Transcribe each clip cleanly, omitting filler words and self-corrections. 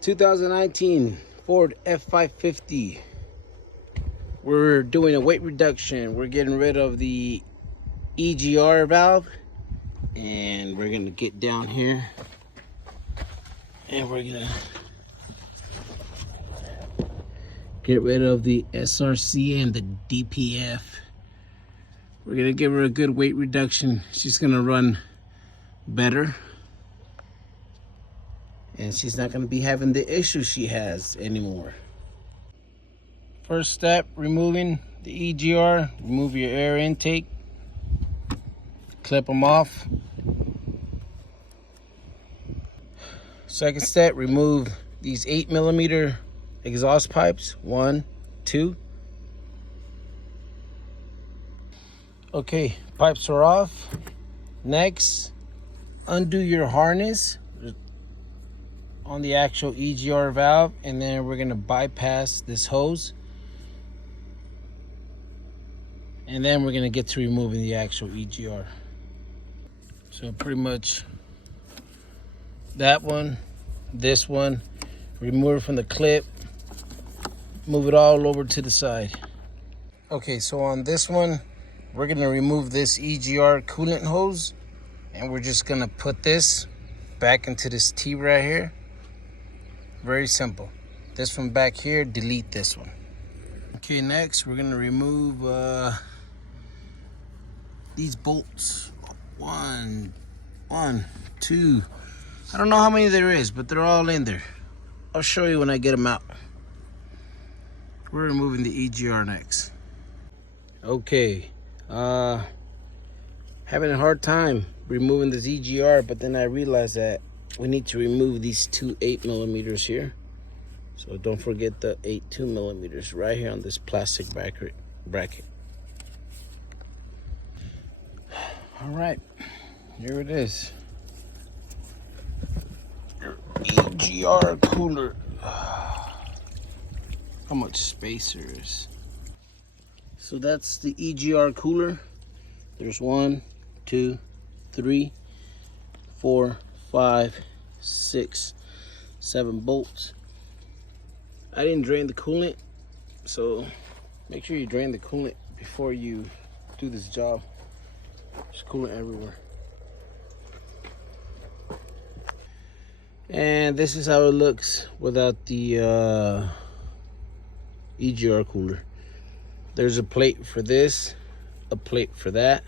2019 Ford F550. We're doing a weight reduction. We're getting rid of the EGR valve, and we're gonna get down here and we're gonna get rid of the SRC and the DPF. We're gonna give her a good weight reduction. She's gonna run better, and she's not gonna be having the issues she has anymore. First step, removing the EGR. Remove your air intake. Clip them off. Second step, remove these 8mm exhaust pipes. 1, 2. Okay, pipes are off. Next, undo your harness on the actual EGR valve, and then we're gonna bypass this hose, and then we're gonna get to removing the actual EGR. So pretty much that one, this one, remove it from the clip, move it all over to the side. Okay, so on this one, we're gonna remove this EGR coolant hose, and we're just gonna put this back into this T right here. Very simple. This one back here, delete this one. Okay, next we're gonna remove these bolts. One, 2. I don't know how many there is, but they're all in there. I'll show you when I get them out. We're removing the EGR next. Okay, having a hard time removing this EGR, but then I realized that we need to remove these two 8mm here. So don't forget the 2mm right here on this plastic bracket. All right, here it is. Your EGR cooler. How much space there is. So that's the EGR cooler. There's 1, 2, 3, 4, 5, 6, 7 bolts. I didn't drain the coolant, so make sure you drain the coolant before you do this job. There's coolant everywhere. And this is how it looks without the EGR cooler. There's a plate for this, a plate for that,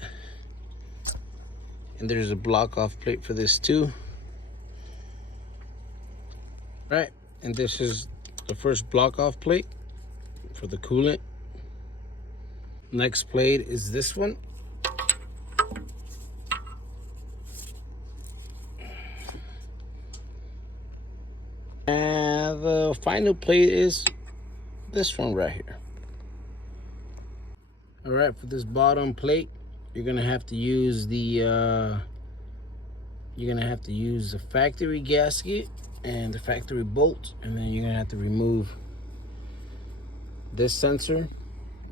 and there's a block off plate for this too. Right, and this is the first block off plate for the coolant. Next plate is this one. And the final plate is this one right here. All right, for this bottom plate, you're gonna have to use the factory gasket and the factory bolt, and then you're gonna have to remove this sensor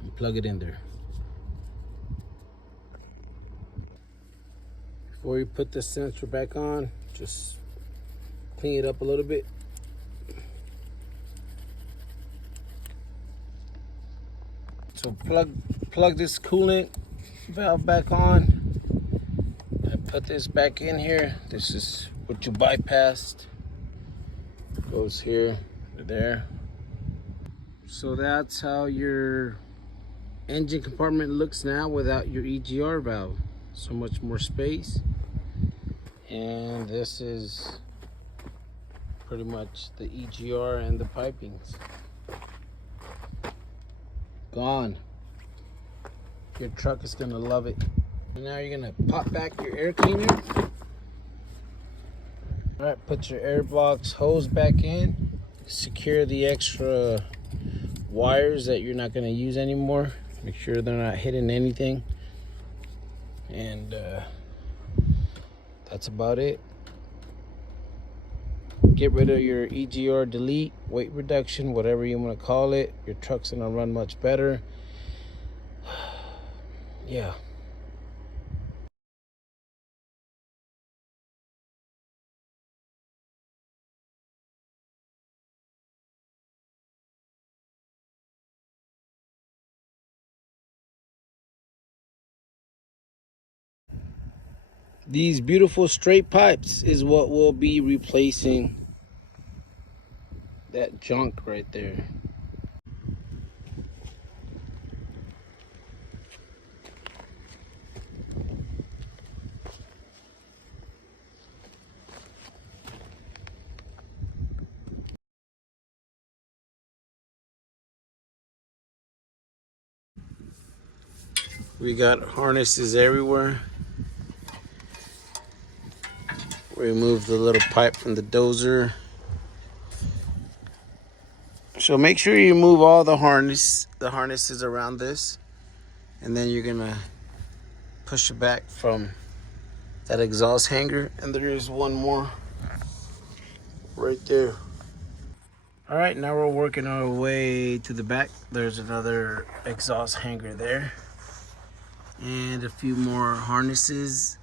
and plug it in there. Before you put the sensor back on, just clean it up a little bit. So plug this coolant valve back on and put this back in here. This is what you bypassed. Goes here to there. So that's how your engine compartment looks now without your EGR valve. So much more space. And this is pretty much the EGR and the pipings gone. Your truck is gonna love it. And now you're gonna pop back your air cleaner. All right, put your air box hose back in. Secure the extra wires that you're not gonna use anymore. Make sure they're not hitting anything. And that's about it. Get rid of your EGR delete, weight reduction, whatever you want to call it. Your truck's gonna run much better. Yeah. These beautiful straight pipes is what will be replacing that junk right there. We got harnesses everywhere. Remove the little pipe from the dozer. So make sure you remove all the harnesses around this, and then you're gonna push it back from that exhaust hanger. And there is one more right there. All right, now we're working our way to the back. There's another exhaust hanger there, and a few more harnesses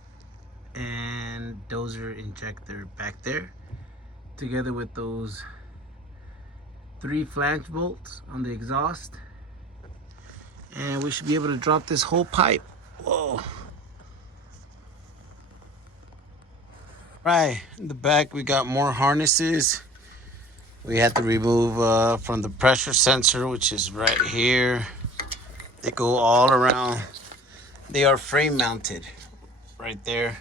and dozer injector back there, together with those 3 flange bolts on the exhaust. And we should be able to drop this whole pipe. Whoa. Right, in the back we got more harnesses. We had to remove from the pressure sensor, which is right here. They go all around. They are frame mounted right there.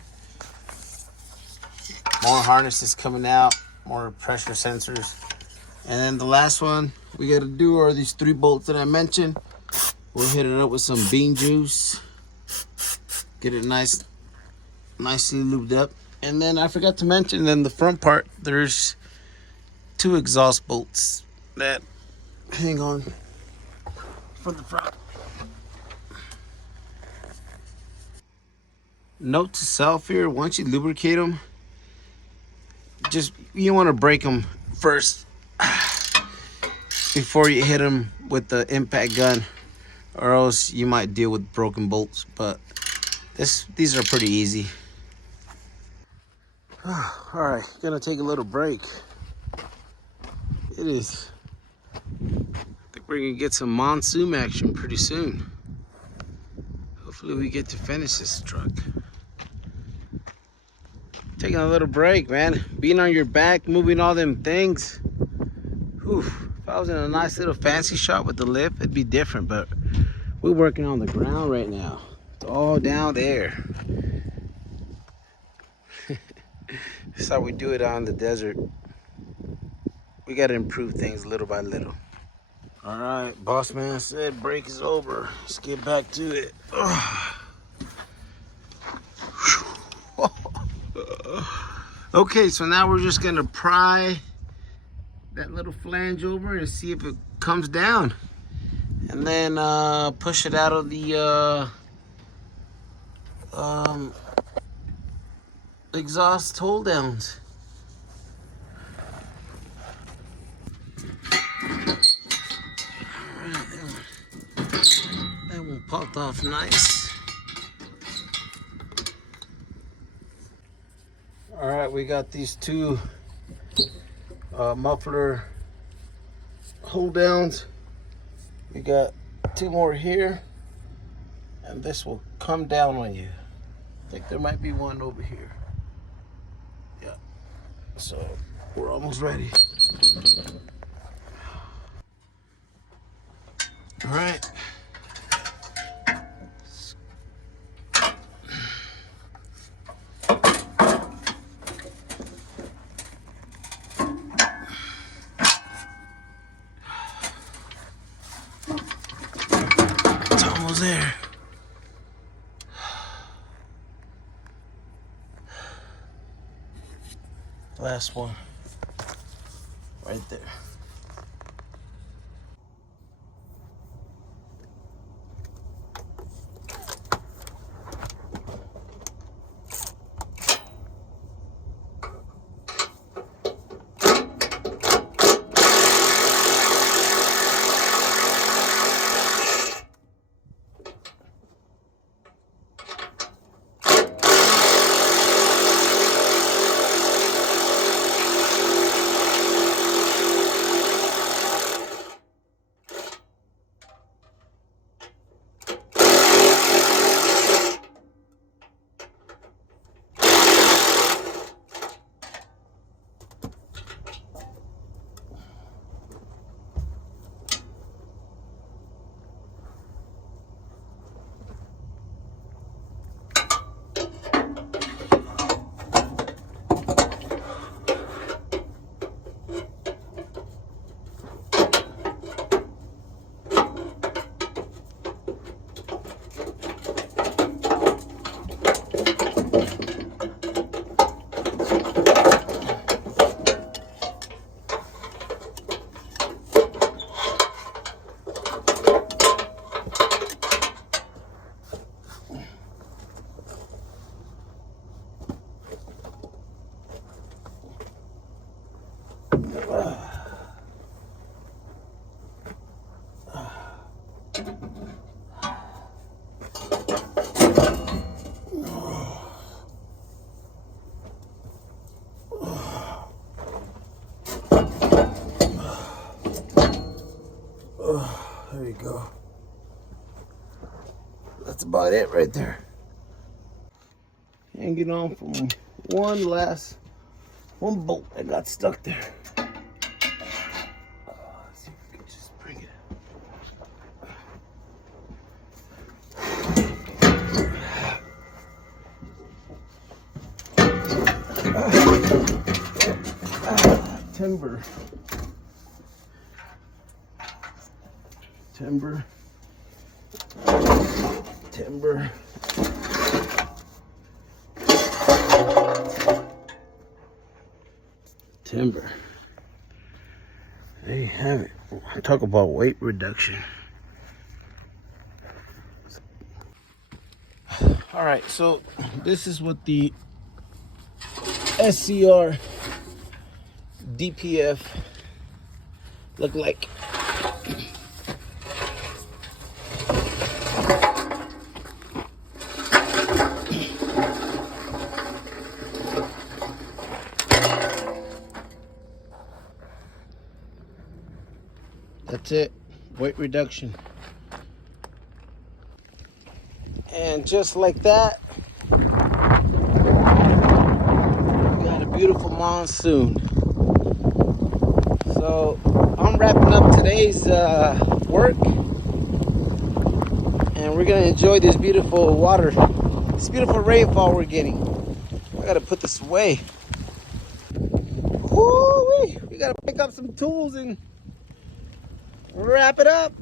More harnesses coming out, more pressure sensors. And then the last one we got to do are these 3 bolts that I mentioned. We'll hit it up with some bean juice, get it nicely lubed up. And then I forgot to mention, in the front part, there's 2 exhaust bolts that hang on from the front. Note to self here: once you lubricate them, you want to break them first before you hit them with the impact gun, or else you might deal with broken bolts. But these are pretty easy. All right, gonna take a little break. It is, I think we're gonna get some monsoon action pretty soon. Hopefully we get to finish this truck. Taking a little break, man. Being on your back, moving all them things. Whew. If I was in a nice little fancy shop with the lift, it'd be different, but we're working on the ground right now. It's all down there. That's how we do it on the desert. We got to improve things little by little. All right, boss man said break is over. Let's get back to it. Okay, so now we're just gonna pry that little flange over and see if it comes down, and then push it out of the exhaust hold downs. Alright, that one popped off nice. Alright, we got these 2 muffler hold downs. We got 2 more here, and this will come down on you. I think there might be one over here. Yeah, so we're almost ready. All right. It's almost there. Last one. Right there. There you go. That's about it right there. Hanging on from one bolt that got stuck there. Let's see if we can just bring it up. Timber. Timber. Timber. Timber. There you have it. Talk about weight reduction. All right, so this is what the SCR DPF look like. That's it, weight reduction. And just like that, we got a beautiful monsoon. So I'm wrapping up today's work, and we're gonna enjoy this beautiful water, this beautiful rainfall we're getting. I gotta put this away. Woo-wee. We gotta pick up some tools and wrap it up.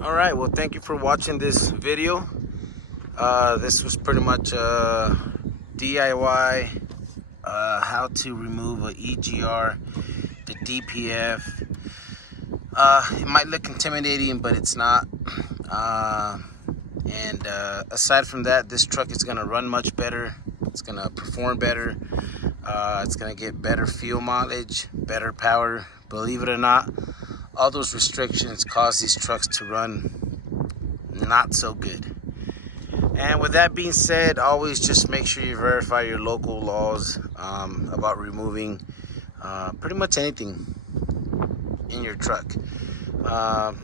All right, well, thank you for watching this video. This was pretty much a DIY how to remove an EGR, the DPF. It might look intimidating, but it's not. Aside from that, this truck is gonna run much better. It's gonna perform better. It's gonna get better fuel mileage, better power. Believe it or not, all those restrictions cause these trucks to run not so good. And with that being said, always just make sure you verify your local laws about removing pretty much anything in your truck.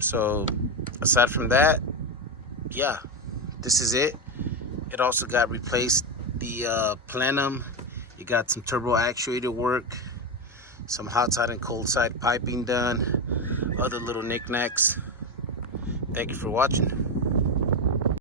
So aside from that, yeah, this is it. It also got replaced the plenum. You got some turbo actuator work, some hot side and cold side piping done, other little knickknacks. Thank you for watching.